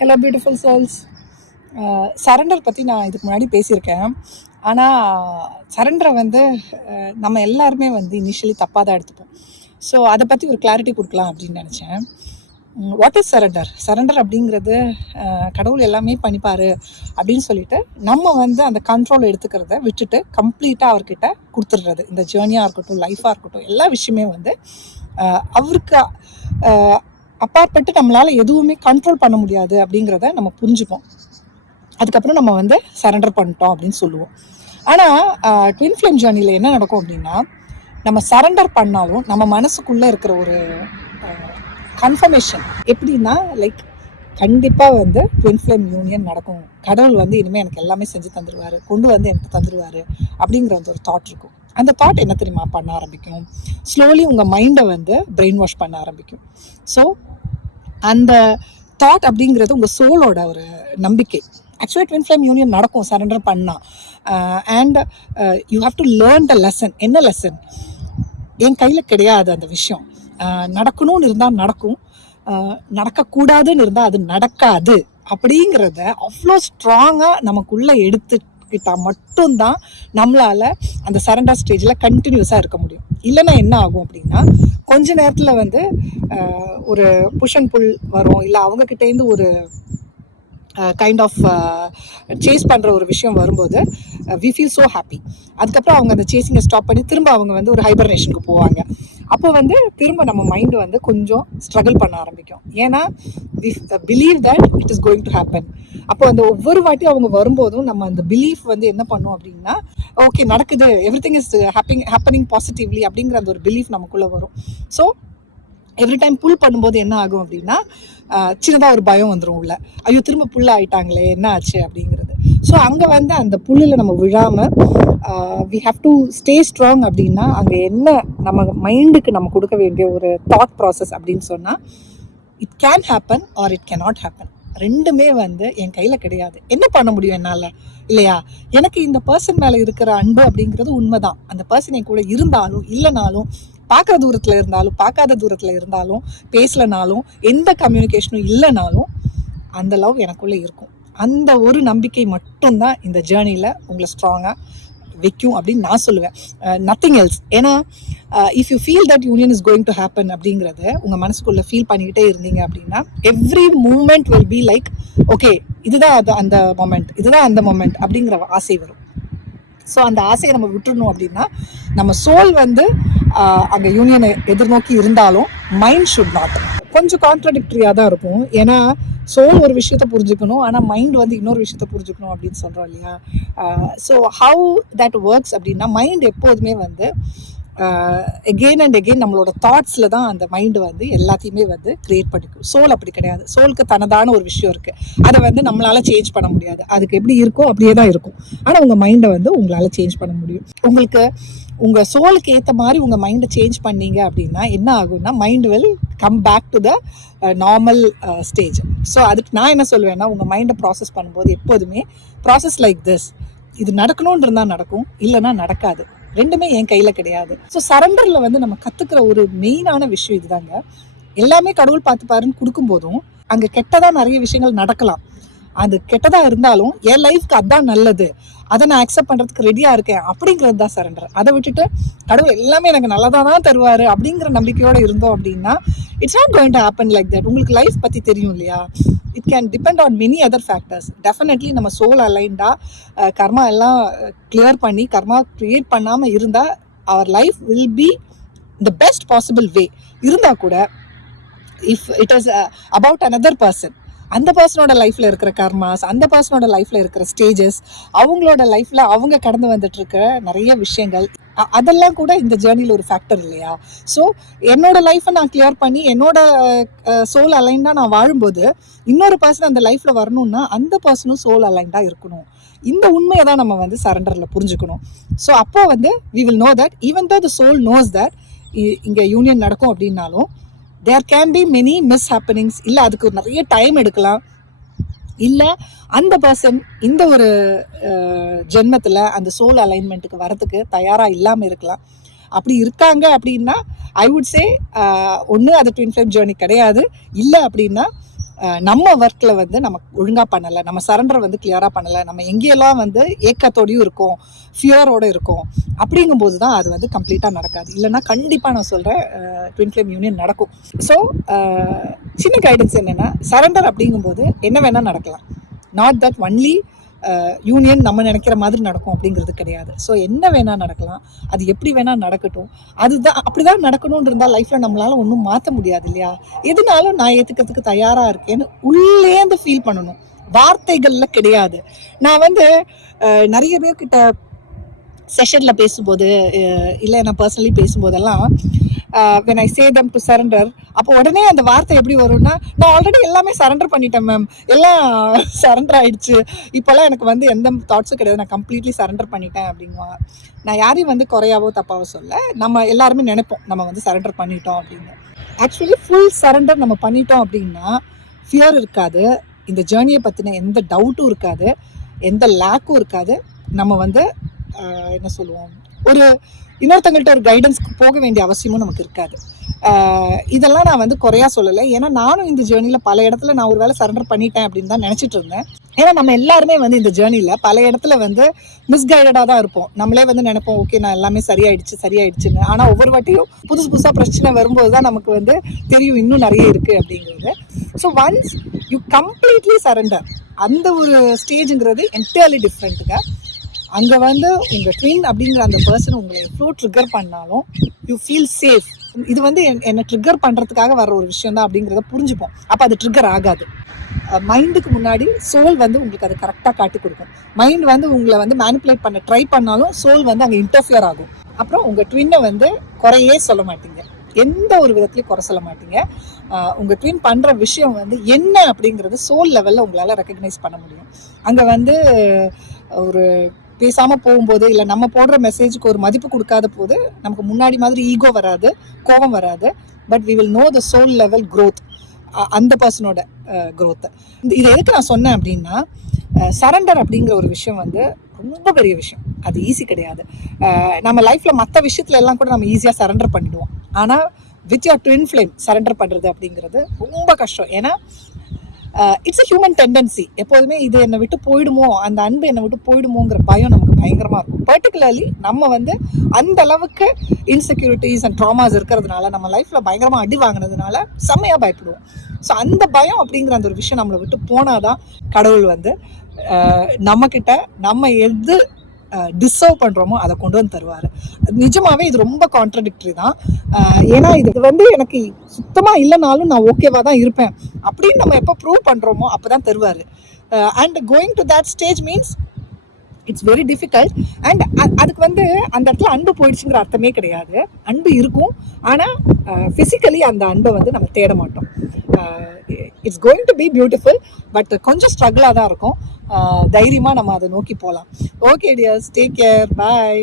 Hello beautiful souls. Surrender பற்றி நான் இதுக்கு முன்னாடி பேசியிருக்கேன். ஆனால் சரண்டரை வந்து நம்ம எல்லாருமே வந்து இனிஷியலி தப்பாக தான் எடுத்துப்போம். ஸோ அதை பற்றி ஒரு கிளாரிட்டி கொடுக்கலாம் அப்படின்னு நினச்சேன். What is surrender? சரண்டர் அப்படிங்கிறது கடவுள் எல்லாமே பண்ணிப்பார் அப்படின்னு சொல்லிட்டு நம்ம வந்து அந்த கண்ட்ரோல் எடுத்துக்கிறத விட்டுட்டு கம்ப்ளீட்டாக அவர்கிட்ட கொடுத்துடுறது. இந்த ஜேர்னியாக இருக்கட்டும், லைஃபாக இருக்கட்டும், எல்லா விஷயமே வந்து அவருக்கு அப்பாற்பட்டு நம்மளால் எதுவுமே கண்ட்ரோல் பண்ண முடியாது அப்படிங்கிறத நம்ம புரிஞ்சுப்போம். அதுக்கப்புறம் நம்ம வந்து சரண்டர் பண்ணிட்டோம் அப்படின்னு சொல்லுவோம். ஆனால் ட்வின் ஃப்ளேம் ஜேர்னியில் என்ன நடக்கும் அப்படின்னா, நம்ம சரண்டர் பண்ணாலும் நம்ம மனசுக்குள்ளே இருக்கிற ஒரு கன்ஃபர்மேஷன் எப்படின்னா, லைக் கண்டிப்பாக வந்து ட்வின் ஃப்ளேம் யூனியன் நடக்கும், கடவுள் வந்து இனிமேல் எனக்கு எல்லாமே செஞ்சு தந்துடுவார், கொண்டு வந்து எனக்கு தந்துடுவார் அப்படிங்கிற ஒரு தாட் இருக்கும். அந்த தாட் என்ன தெரியுமா பண்ண ஆரம்பிக்கும்? ஸ்லோலி உங்கள் மைண்டை வந்து பிரெயின் வாஷ் பண்ண ஆரம்பிக்கும். ஸோ அந்த தாட் அப்படிங்கிறது உங்கள் சோலோட ஒரு நம்பிக்கை. ஆக்சுவலி ட்வின் ஃப்ளேம் யூனியன் நடக்கும் சரண்டர் பண்ணால். And you have to learn the lesson. என்ன லெசன்? என் கையில் கிடையாது அந்த விஷயம். நடக்கணும்னு இருந்தால் நடக்கும், நடக்கக்கூடாதுன்னு இருந்தால் அது நடக்காது அப்படிங்கிறத அவ்வளோ ஸ்ட்ராங்காக நமக்குள்ளே எடுத்துக்கிட்டால் மட்டும்தான் நம்மளால் அந்த சரண்டர் ஸ்டேஜில் கண்டினியூஸாக இருக்க முடியும். இல்லைன்னா என்ன ஆகும் அப்படின்னா, கொஞ்ச நேரத்தில் வந்து ஒரு புஷ் அண்ட் புல் வரும், இல்லை அவங்கக்கிட்டேருந்து ஒரு கைண்ட் ஆஃப் சேஸ் பண்ணுற ஒரு விஷயம் வரும்போது வி ஃபீல் ஸோ ஹாப்பி. அதுக்கப்புறம் அவங்க அந்த சேஸிங்கை ஸ்டாப் பண்ணி திரும்ப அவங்க வந்து ஒரு ஹைபர்னேஷனுக்கு போவாங்க. அப்போ வந்து திரும்ப நம்ம மைண்டு வந்து கொஞ்சம் ஸ்ட்ரகிள் பண்ண ஆரம்பிக்கும். ஏன்னா we believe that it is going to happen. அப்போ அந்த ஒவ்வொரு வாட்டி அவங்க வரும்போதும் நம்ம அந்த பிலீஃப் வந்து என்ன பண்ணோம் அப்படின்னா, ஓகே நடக்குது, every thing is happening positively அப்படிங்கிற அந்த ஒரு பிலீஃப் நமக்குள்ளே வரும். ஸோ எவ்ரி டைம் புல் பண்ணும்போது என்ன ஆகும் அப்படின்னா, சின்னதாக ஒரு பயம் வந்துடும் உள்ள. ஐயோ திரும்ப புல் ஆகிட்டாங்களே, என்ன ஆச்சு அப்படிங்கிறது. ஸோ அங்கே வந்து அந்த புல்லில் நம்ம விழாமல் we have to stay strong. அப்படின்னா அங்கே என்ன நம்ம மைண்டுக்கு நம்ம கொடுக்க வேண்டிய ஒரு தாட் ப்ராசஸ் அப்படின்னு சொன்னால், it can happen R it cannot happen. ரெண்டுமே வந்து என் கையில் கிடையாது. என்ன பண்ண முடியும் என்னால்? இல்லையா? எனக்கு இந்த பர்சன் மேலே இருக்கிற அன்பு அப்படிங்கிறது உண்மைதான். அந்த பர்சன் என் கூட இருந்தாலும் இல்லைனாலும், பார்க்குற தூரத்தில் இருந்தாலும் பார்க்காத தூரத்தில் இருந்தாலும், பேசலைனாலும், எந்த கம்யூனிகேஷனும் இல்லைனாலும் அந்த லவ் எனக்குள்ளே இருக்கும். அந்த ஒரு நம்பிக்கை மட்டும்தான் இந்த ஜேர்னியில் உங்களை ஸ்ட்ராங்காக வைக்கும் அப்படின்னு நான் சொல்லுவேன். Nothing else. ஏன்னா if you feel that union is going to happen அப்படிங்கிறத உங்கள் மனசுக்குள்ளே ஃபீல் பண்ணிக்கிட்டே இருந்தீங்க அப்படின்னா, every moment will be like okay, இதுதான் அது அந்த மொமெண்ட், இதுதான் அந்த மொமெண்ட் அப்படிங்கிற ஆசை வரும். ஸோ அந்த ஆசையை நம்ம விட்டுடணும் அப்படின்னா, நம்ம சோல் வந்து அங்கே யூனியனை எதிர்நோக்கி இருந்தாலும் மைண்ட் ஷுட் நாட். கொஞ்சம் கான்ட்ரடிக்டரியாக தான் இருக்கும். ஏன்னா சோல் ஒரு விஷயத்த புரிஞ்சுக்கணும், ஆனால் மைண்ட் வந்து இன்னொரு விஷயத்த புரிஞ்சுக்கணும் அப்படின்னு சொல்கிறோம் இல்லையா? ஸோ ஹவு தட் ஒர்க்ஸ் அப்படின்னா, மைண்ட் எப்போதுமே வந்து எகெயின் அண்ட் எகெயின் நம்மளோட தாட்ஸில் தான் அந்த மைண்டு வந்து எல்லாத்தையுமே வந்து க்ரியேட் பண்ணிக்கும். சோல் அப்படி கிடையாது. சோலுக்கு தனதான ஒரு விஷயம் இருக்குது, அதை வந்து நம்மளால் சேஞ்ச் பண்ண முடியாது. அதுக்கு எப்படி இருக்கோ அப்படியே தான் இருக்கும். ஆனால் உங்கள் மைண்டை வந்து உங்களால் சேஞ்ச் பண்ண முடியும். உங்களுக்கு உங்கள் சோலுக்கு ஏற்ற மாதிரி உங்கள் மைண்டை சேஞ்ச் பண்ணீங்க அப்படின்னா என்ன ஆகும்னா, mind will come back to the normal stage. So அதுக்கு நான் என்ன சொல்லுவேன்னா, உங்கள் மைண்டை ப்ராசஸ் பண்ணும்போது எப்போதுமே ப்ராசஸ் லைக் திஸ். இது நடக்கணும்னு இருந்தால் நடக்கும், இல்லைன்னா நடக்காது. ரெண்டுமே என் கையில் கிடையாது. ஸோ சரண்டரில் வந்து நம்ம கற்றுக்கிற ஒரு மெயினான விஷயம் இதுதாங்க. எல்லாமே கடவுள் பார்த்துப்பாருன்னு கொடுக்கும்போதும் அங்கே கெட்டதாக நிறைய விஷயங்கள் நடக்கலாம். அது கெட்டதாக இருந்தாலும் என் லைஃப்க்கு அதுதான் நல்லது, அதை நான் அக்செப்ட் பண்ணுறதுக்கு ரெடியாக இருக்கேன் அப்படிங்கிறது தான் சரண்டர். அதை விட்டுட்டு கடவுள் எல்லாமே எனக்கு நல்லதாக தான் தருவார் அப்படிங்கிற நம்பிக்கையோடு இருந்தோம் அப்படின்னா, it's not going to happen like that. உங்களுக்கு லைஃப் பற்றி தெரியும் இல்லையா? It can depend on many other factors. Definitely நம்ம சோல் அலைண்டாக கர்மா எல்லாம் கிளியர் பண்ணி கர்மா க்ரியேட் பண்ணாமல் இருந்தால் அவர் life will be the best possible way. இருந்தால் கூட if it is about another person, அந்த பர்சனோட லைஃப்பில் இருக்கிற கர்மாஸ், அந்த பர்சனோட லைஃப்பில் இருக்கிற ஸ்டேஜஸ், அவங்களோட லைஃப்பில் அவங்க கடந்து வந்துட்டுருக்க நிறைய விஷயங்கள், அதெல்லாம் கூட இந்த ஜேர்னியில் ஒரு ஃபேக்டர் இல்லையா? ஸோ என்னோட லைஃப்பை நான் கிளியர் பண்ணி என்னோட சோல் அலைண்டாக நான் வாழும்போது இன்னொரு பர்சன் அந்த லைஃப்பில் வரணும்னா அந்த பர்சனும் சோல் அலைண்டாக இருக்கணும். இந்த உண்மையை தான் நம்ம வந்து சரண்டரில் புரிஞ்சுக்கணும். ஸோ அப்போ வந்து we will know that even though the soul knows that இங்கே யூனியன் நடக்கும் அப்படின்னாலும் there can be many mishappenings. இல்லை அதுக்கு நிறைய டைம் எடுக்கலாம், இல்லை அந்த பர்சன் இந்த ஒரு ஜென்மத்தில் அந்த சோல் அலைன்மெண்ட்டுக்கு வரத்துக்கு தயாராக இல்லாமல் இருக்கலாம். அப்படி இருக்காங்க அப்படின்னா ஐ வுட் சே ஒன்று அது ட்வின் ஃப்ளேம் ஜேர்னி கிடையாது. இல்லை அப்படின்னா நம்ம ஒர்க்கில் வந்து நம்ம ஒழுங்காக பண்ணலை, நம்ம சரண்டர் வந்து கிளியராக பண்ணலை, நம்ம எங்கேயெல்லாம் வந்து ஏக்கத்தோடையும் இருக்கோம், ஃபியரோடு இருக்கோம், அப்படிங்கும்போது தான் அது வந்து கம்ப்ளீட்டாக நடக்காது. இல்லைன்னா கண்டிப்பாக நான் சொல்கிறேன் ட்வின் ஃப்ளேம் யூனியன் நடக்கும். ஸோ சின்ன கைடன்ஸ் என்னென்னா, சரண்டர் அப்படிங்கும்போது என்ன வேணால் நடக்கலாம். நாட் தட் ஒன்லி யூனியன் நம்ம நினைக்கிற மாதிரி நடக்கும் அப்படிங்கிறது கிடையாது. ஸோ என்ன வேணால் நடக்கலாம், அது எப்படி வேணால் நடக்கட்டும். அதுதான் அப்படி தான் நடக்கணும்னு இருந்தால் லைஃப்பில் நம்மளால் ஒன்றும் மாற்ற முடியாது இல்லையா? எதுனாலும் நான் ஏற்றுக்கிறதுக்கு தயாராக இருக்கேன்னு உள்ளேந்து ஃபீல் பண்ணணும், வார்த்தைகளில் கிடையாது. நான் வந்து நிறைய பேர்கிட்ட செஷனில் பேசும்போது, இல்லை நான் பர்சனலி பேசும்போதெல்லாம் when I say them to surrender, அப்போ உடனே அந்த வார்த்தை எப்படி வரும்னா, நான் ஆல்ரெடி எல்லாமே சரண்டர் பண்ணிட்டேன் மேம், எல்லாம் சரண்டர் ஆயிடுச்சு, இப்போல்லாம் எனக்கு வந்து எந்த தாட்ஸும் கிடையாது, நான் கம்ப்ளீட்லி சரண்டர் பண்ணிட்டேன் அப்படிங்குவாங்க. நான் யாரையும் வந்து குறையாவோ தப்பாவோ சொல்ல, நம்ம எல்லாருமே நினைப்போம் நம்ம வந்து சரண்டர் பண்ணிட்டோம் அப்படின்னு. ஆக்சுவலி ஃபுல் சரண்டர் நம்ம பண்ணிட்டோம் அப்படின்னா ஃபியர் இருக்காது, இந்த ஜேர்னியை பற்றின எந்த டவுட்டும் இருக்காது, எந்த லேக்கும் இருக்காது. நம்ம வந்து என்ன சொல்லுவோம், ஒரு இன்னொருத்தங்கள்ட்ட ஒரு கைடன்ஸ்க்கு போக வேண்டிய அவசியமும் நமக்கு இருக்காது. இதெல்லாம் நான் வந்து குறையா சொல்லலை, ஏன்னா நானும் இந்த ஜேர்னியில் பல இடத்துல நான் ஒரு வேளை சரண்டர் பண்ணிட்டேன் அப்படின்னு தான் நினச்சிட்டு இருந்தேன். ஏன்னா நம்ம எல்லாருமே வந்து இந்த ஜேர்னியில் பல இடத்துல வந்து மிஸ்கைடடாக தான் இருப்போம். நம்மளே வந்து நினைப்போம் ஓகே நான் எல்லாமே சரியாயிடுச்சுன்னு. ஆனால் ஒவ்வொரு வாட்டியும் புதுசாக பிரச்சனை வரும்போது தான் நமக்கு வந்து தெரியும் இன்னும் நிறைய இருக்குது அப்படிங்கிறது. So once you completely surrender, அந்த ஒரு ஸ்டேஜுங்கிறது என்டையர்லி டிஃப்ரெண்ட்டுங்க. அங்கே வந்து உங்கள் ட்வின் அப்படிங்கிற அந்த பர்சன் உங்களை எவ்வளோ ட்ரிகர் பண்ணாலும் யூ ஃபீல் சேஃப். இது வந்து என்னை ட்ரிகர் பண்ணுறதுக்காக வர ஒரு விஷயம் தான் அப்படிங்கிறத புரிஞ்சுப்போம். அப்போ அது ட்ரிகர் ஆகாது. மைண்டுக்கு முன்னாடி சோல் வந்து உங்களுக்கு அதை கரெக்டாக காட்டி கொடுக்கும். மைண்ட் வந்து உங்களை வந்து மேனிப்புலேட் பண்ண ட்ரை பண்ணாலும் சோல் வந்து அங்கே இன்டர்ஃபியர் ஆகும். அப்புறம் உங்கள் ட்வின்னை வந்து குறையே சொல்ல மாட்டீங்க, எந்த ஒரு விதத்துலையும் குறை சொல்ல மாட்டீங்க. உங்கள் ட்வின் பண்ணுற விஷயம் வந்து என்ன அப்படிங்கிறது சோல் லெவலில் உங்களால் ரெக்கக்னைஸ் பண்ண முடியும். அங்கே வந்து ஒரு பேசாமல் போகும்போது, இல்லை நம்ம போடுற மெசேஜுக்கு ஒரு மதிப்பு கொடுக்காத போது நமக்கு முன்னாடி மாதிரி ஈகோ வராது, கோபம் வராது. But we will know the soul level growth, அந்த பர்சனோட க்ரோத்தை. இதை எதுக்கு நான் சொன்னேன் அப்படின்னா, சரண்டர் அப்படிங்கிற ஒரு விஷயம் வந்து ரொம்ப பெரிய விஷயம், அது ஈஸி கிடையாது. நம்ம லைஃப்பில் மற்ற விஷயத்துல எல்லாம் கூட நம்ம ஈஸியாக சரண்டர் பண்ணிடுவோம். ஆனால் with your twin flame surrender பண்ணுறது அப்படிங்கிறது ரொம்ப கஷ்டம். ஏன்னா இட்ஸ் அ ஹியூமன் டெண்டன்சி. எப்போதுமே இது என்னை விட்டு போயிடுமோ, அந்த அன்பு என்னை விட்டு போயிடுமோங்கிற பயம் நமக்கு பயங்கரமாக இருக்கும். பர்டிகுலர்லி நம்ம வந்து அந்த அளவுக்கு இன்செக்யூரிட்டிஸ் அண்ட் ட்ராமாஸ் இருக்கிறதுனால, நம்ம லைஃப்பில் பயங்கரமாக அடி வாங்கினதுனால செம்மையாக பயப்படுவோம். ஸோ அந்த பயம் அப்படிங்கிற அந்த ஒரு விஷயம் நம்மளை விட்டு போனாதான் கடவுள் வந்து நம்மக்கிட்ட நம்ம எது டிசர்வ் பண்ணுறோமோ அதை கொண்டு வந்து தருவார். நிஜமாவே இது ரொம்ப கான்ட்ரடிக்டரி தான். ஏன்னா இது வந்து எனக்கு சுத்தமாக இல்லைனாலும் நான் ஓகேவாக தான் இருப்பேன் அப்படின்னு நம்ம எப்போ ப்ரூவ் பண்ணுறோமோ அப்போ தான் தருவார். And going to that stage means it's very difficult. And அதுக்கு வந்து அந்த இடத்துல அன்பு போயிடுச்சுங்கிற அர்த்தமே கிடையாது. அன்பு இருக்கும், ஆனால் ஃபிசிக்கலி அந்த அன்பை வந்து நம்ம தேட மாட்டோம். It's going to be beautiful, but கொஞ்சம் ஸ்ட்ரகிளாக தான் இருக்கும். தைரியமாக நம்ம அதை நோக்கி போகலாம். ஓகே டியர்ஸ், டேக் கேர், பாய்.